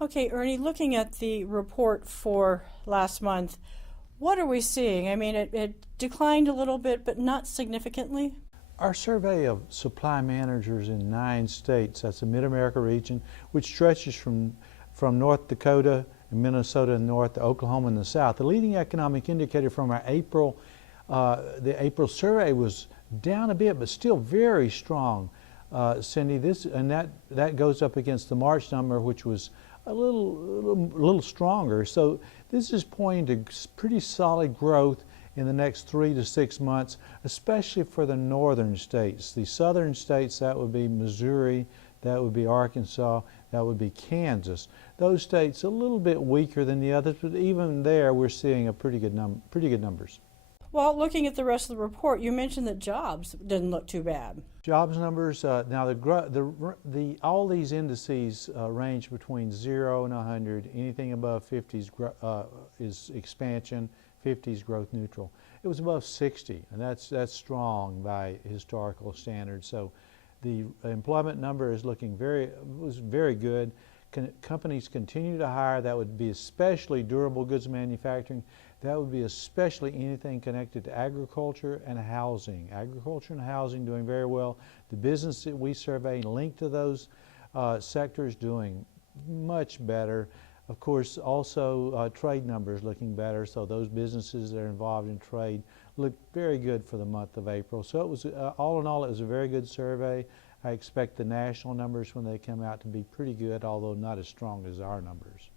Okay, Ernie, looking at the report for last month, what are we seeing? I mean, it declined a little bit, but not significantly. Our survey of supply managers in 9 states, that's the Mid-America region, which stretches from North Dakota and Minnesota in the north to Oklahoma in the south. The leading economic indicator from our the April survey was down a bit, but still very strong. Cindy, that goes up against the March number, which was a little stronger. So this is pointing to pretty solid growth in the next 3 to 6 months, especially for the northern states. The southern states, that would be Missouri, that would be Arkansas, that would be Kansas. Those states a little bit weaker than the others, but even there we're seeing a pretty good numbers. Well, looking at the rest of the report, you mentioned that jobs didn't look too bad. Jobs numbers, now all these indices range between 0 and 100. Anything above 50 is expansion, 50 is growth neutral. It was above 60, and that's strong by historical standards. So the employment number is was very good. Companies continue to hire. That would be especially durable goods manufacturing. That would be especially anything connected to agriculture and housing. Agriculture and housing doing very well. The business that we survey linked to those sectors doing much better. Of course, also trade numbers looking better. So those businesses that are involved in trade look very good for the month of April. So it was, all in all, it was a very good survey. I expect the national numbers when they come out to be pretty good, although not as strong as our numbers.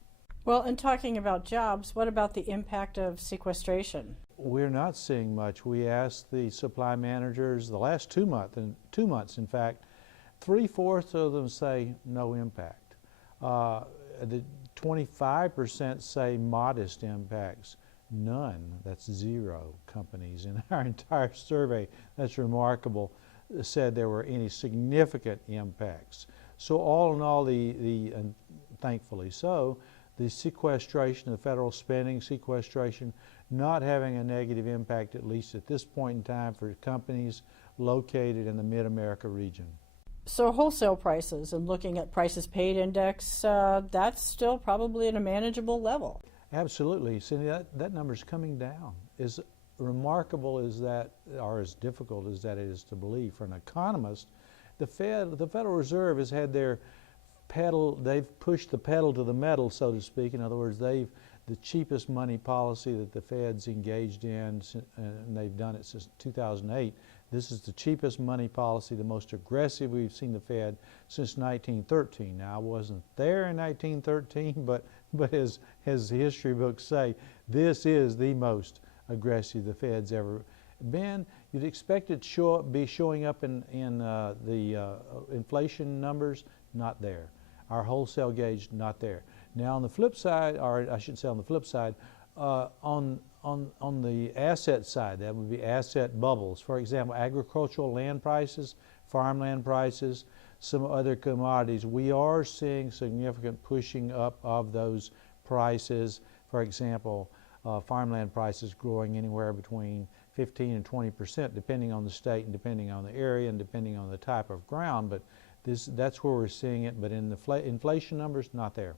Well, and talking about jobs, what about the impact of sequestration? We're not seeing much. We asked the supply managers the last 2 months, in fact, 3/4 of them say no impact. The 25% say modest impacts. None, that's 0 companies in our entire survey. That's remarkable. Said there were any significant impacts. So all in all, and thankfully so, the sequestration, the federal spending sequestration, not having a negative impact, at least at this point in time, for companies located in the Mid-America region. So wholesale prices and looking at prices paid index, that's still probably at a manageable level. Absolutely. Cindy, that number's coming down. As remarkable as that, or as difficult as that is to believe for an economist, the Federal Reserve has had their they've pushed the pedal to the metal, so to speak. In other words, the cheapest money policy that the Fed's engaged in, and they've done it since 2008. This is the cheapest money policy, the most aggressive we've seen the Fed since 1913. Now, I wasn't there in 1913, but as the history books say, this is the most aggressive the Fed's ever been. You'd expect it to be showing up in the inflation numbers. Not there. Our wholesale gauge, not there. Now on the flip side, or I should say on the flip side, on the asset side, that would be asset bubbles. For example, agricultural land prices, farmland prices, some other commodities. We are seeing significant pushing up of those prices. For example, farmland prices growing anywhere between 15 and 20%, depending on the state and depending on the area and depending on the type of ground. But that's where we're seeing it, but in the inflation numbers, not there.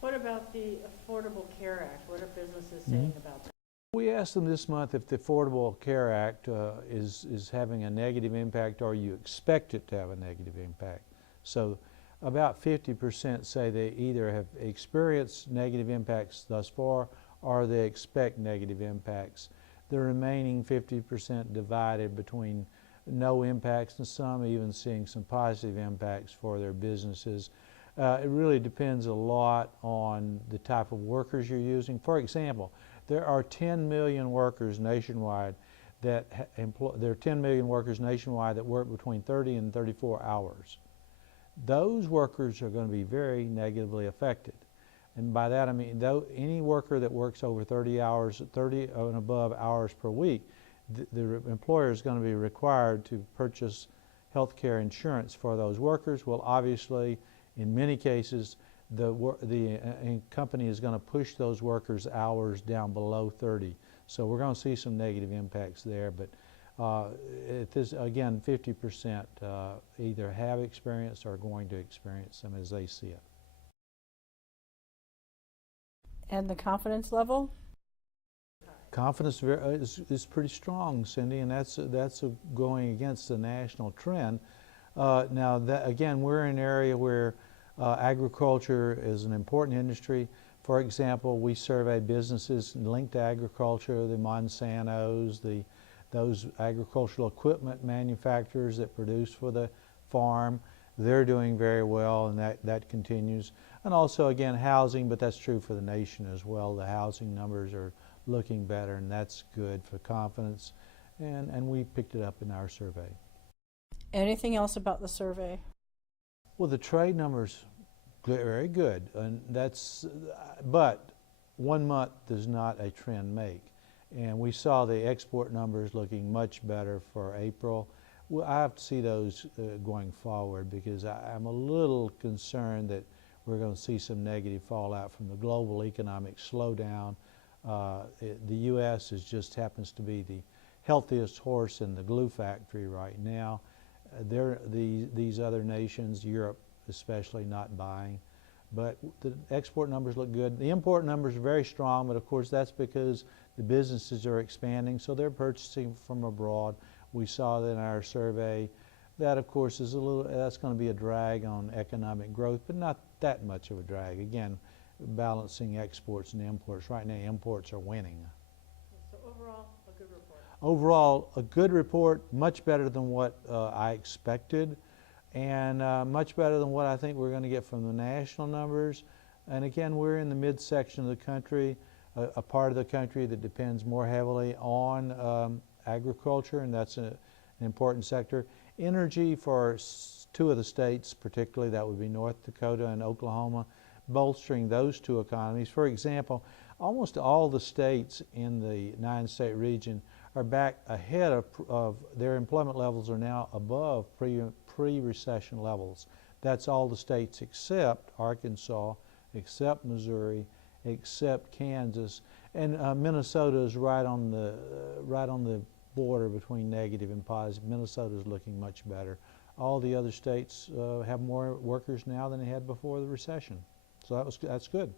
What about the Affordable Care Act? What are businesses saying about that? We asked them this month if the Affordable Care Act is having a negative impact, or you expect it to have a negative impact. So about 50% say they either have experienced negative impacts thus far or they expect negative impacts. The remaining 50% divided between no impacts and some even seeing some positive impacts for their businesses. It really depends a lot on the type of workers you're using. For example, there are 10 million workers nationwide there are 10 million workers nationwide that work between 30 and 34 hours. Those workers are going to be very negatively affected. And by that I mean any worker that works over 30 and above hours per week, the employer is going to be required to purchase health care insurance for those workers. Well, obviously, in many cases, the company is going to push those workers' hours down below 30. So we're going to see some negative impacts there. But again, 50% either have experienced or are going to experience them as they see it. And the confidence level? Confidence is pretty strong, Cindy, and that's going against the national trend. Now, that, again, we're in an area where agriculture is an important industry. For example, we survey businesses linked to agriculture, the Monsantos, those agricultural equipment manufacturers that produce for the farm. They're doing very well, and that continues. And also, again, housing, but that's true for the nation as well. The housing numbers are looking better, and that's good for confidence. And we picked it up in our survey. Anything else about the survey? Well, the trade numbers, very good, and but 1 month does not a trend make. And we saw the export numbers looking much better for April. Well, I have to see those going forward, because I'm a little concerned that we're going to see some negative fallout from the global economic slowdown. The U.S. just happens to be the healthiest horse in the glue factory right now. These other nations, Europe especially, not buying. But the export numbers look good. The import numbers are very strong, but of course that's because the businesses are expanding, so they're purchasing from abroad. We saw that in our survey. That, of course, that's going to be a drag on economic growth, but not that much of a drag. Again, balancing exports and imports. Right now, imports are winning. So overall, a good report. Overall, a good report, much better than what I expected, and much better than what I think we're going to get from the national numbers. And again, we're in the midsection of the country, a part of the country that depends more heavily on agriculture, and that's an important sector. Energy for two of the states, particularly, that would be North Dakota and Oklahoma, bolstering those two economies. For example, almost all the states in the 9-state region are back ahead of their employment levels are now above pre-recession levels. That's all the states except Arkansas, except Missouri, except Kansas, and Minnesota is right on the border between negative and positive. Minnesota is looking much better. All the other states have more workers now than they had before the recession. So that's good.